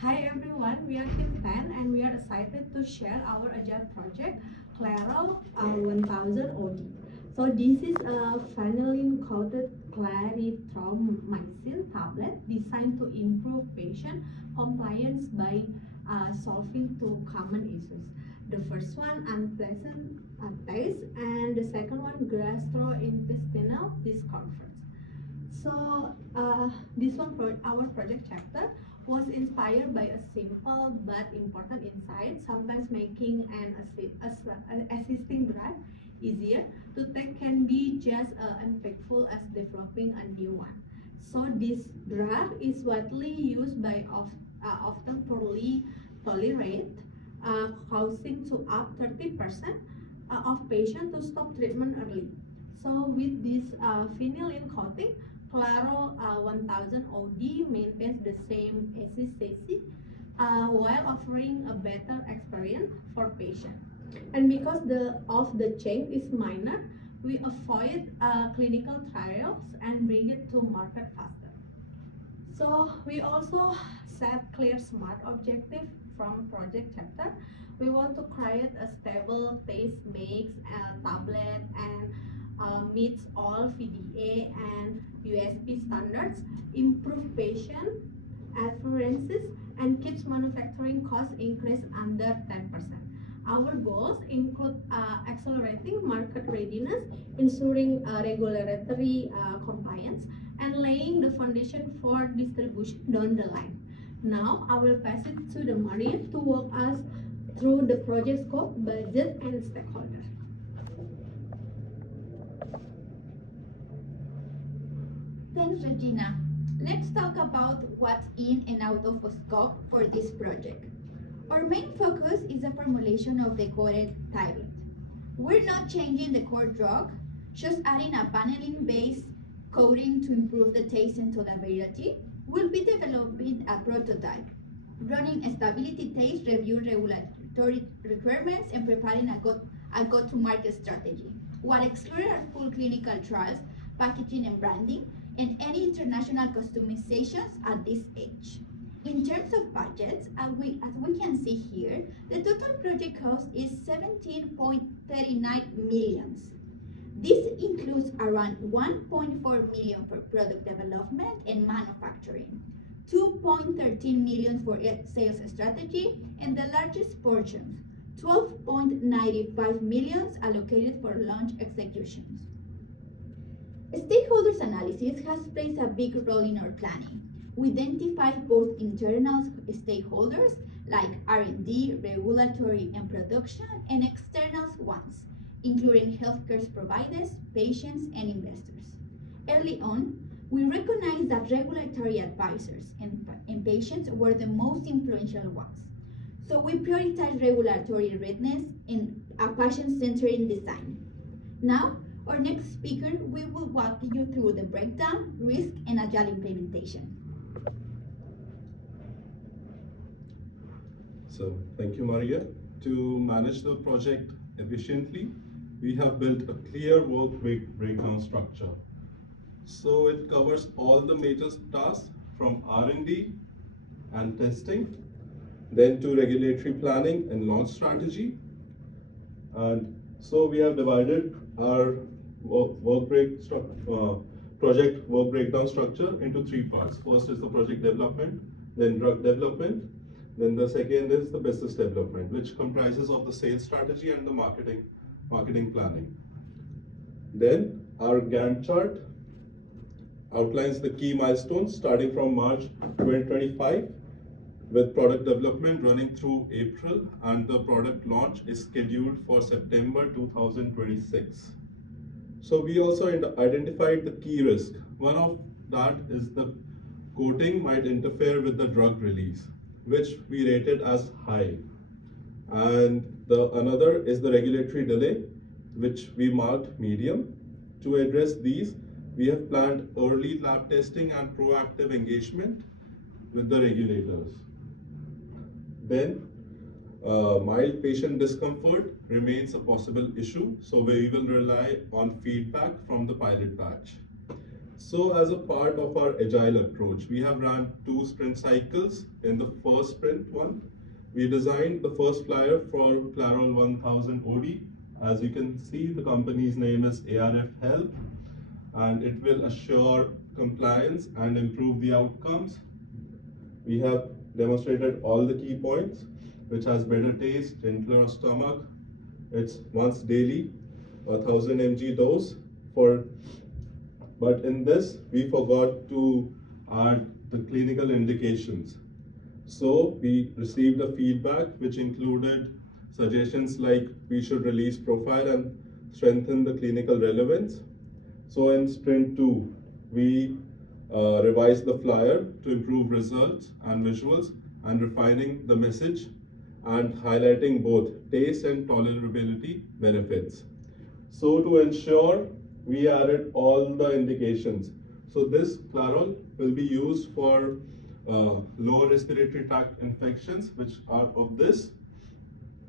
Hi everyone, we are Team 10 and we are excited to share our Agile project, Clarol 1000 OD. So this is a vanillin-coated clarithromycin tablet designed to improve patient compliance by solving two common issues. The first one, unpleasant taste, and the second one, gastrointestinal discomfort. So this one, our project chapter was inspired by a simple but important insight, sometimes making an assisting drug easier to take can be just as impactful as developing a new one. So this drug is widely used by often poorly tolerated, causing to up 30% of patients to stop treatment early. So with this phenylene coating, Clarol 1000 OD maintains the same efficacy while offering a better experience for patients. And because the of the change is minor, we avoid clinical trials and bring it to market faster. So we also set clear smart objective from project chapter. We want to create a stable taste mix tablet and meets all VDA and USP standards, improve patient adherences, and keeps manufacturing costs increase under 10%. Our goals include accelerating market readiness, ensuring regulatory compliance, and laying the foundation for distribution down the line. Now, I will pass it to the Maria to walk us through the project scope, budget, and stakeholders. Thanks, Regina. Let's talk about what's in and out of scope for this project. Our main focus is the formulation of the coated tablet. We're not changing the core drug, just adding a vanillin-based coating to improve the taste and tolerability. We'll be developing a prototype, running a stability test, review regulatory requirements, and preparing a go-to-market strategy, while exploring our full clinical trials, packaging and branding, and any international customizations at this stage. In terms of budgets, as we can see here, the total project cost is 17.39 millions. This includes around 1.4 million for product development and manufacturing, 2.13 million for sales strategy, and the largest portions, 12.95 millions allocated for launch executions. Stakeholders analysis has played a big role in our planning. We identified both internal stakeholders like R&D, regulatory, and production, and external ones, including healthcare providers, patients, and investors. Early on, we recognized that regulatory advisors and patients were the most influential ones. So we prioritized regulatory readiness and a patient-centered design. Now, our next speaker, we will walk you through the breakdown, risk, and agile implementation. So thank you, Maria. To manage the project efficiently, we have built a clear work breakdown structure. So it covers all the major tasks from R&D and testing, then to regulatory planning and launch strategy. And so we have divided our project work breakdown structure into three parts. First is the project development, then drug development, then the second is the business development, which comprises of the sales strategy and the marketing planning. Then our Gantt chart outlines the key milestones starting from March 2025 with product development running through April, and the product launch is scheduled for September 2026. So we also identified the key risk. One of that is the coating might interfere with the drug release, which we rated as high. And another is the regulatory delay, which we marked medium. To address these, we have planned early lab testing and proactive engagement with the regulators. Then, mild patient discomfort remains a possible issue, so we will rely on feedback from the pilot batch. So as a part of our agile approach, we have run 2 sprint cycles. In the first sprint one, we designed the first flyer for Clarol 1000 OD. As you can see, the company's name is ARF Health, and it will assure compliance and improve the outcomes. We have demonstrated all the key points, which has better taste, gentler stomach. It's once daily, 1000 mg dose for. But in this, we forgot to add the clinical indications. So we received a feedback which included suggestions like we should release profile and strengthen the clinical relevance. So in sprint 2, we revised the flyer to improve results and visuals and refining the message and highlighting both taste and tolerability benefits. So to ensure, we added all the indications. So this Clarol will be used for lower respiratory tract infections, which are of this.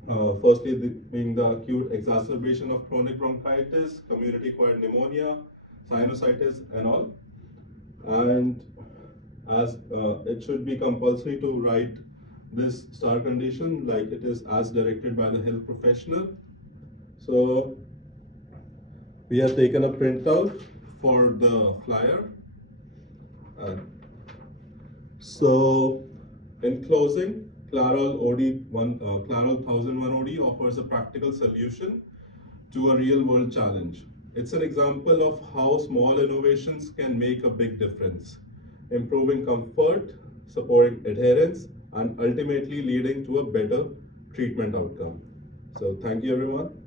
Firstly, being the acute exacerbation of chronic bronchitis, community-acquired pneumonia, sinusitis, and all. And as it should be compulsory to write this star condition like it is as directed by the health professional. So we have taken a printout for the flyer. So in closing, Clarol 1001 OD offers a practical solution to a real world challenge. It's an example of how small innovations can make a big difference, improving comfort, supporting adherence, and ultimately leading to a better treatment outcome. So thank you everyone.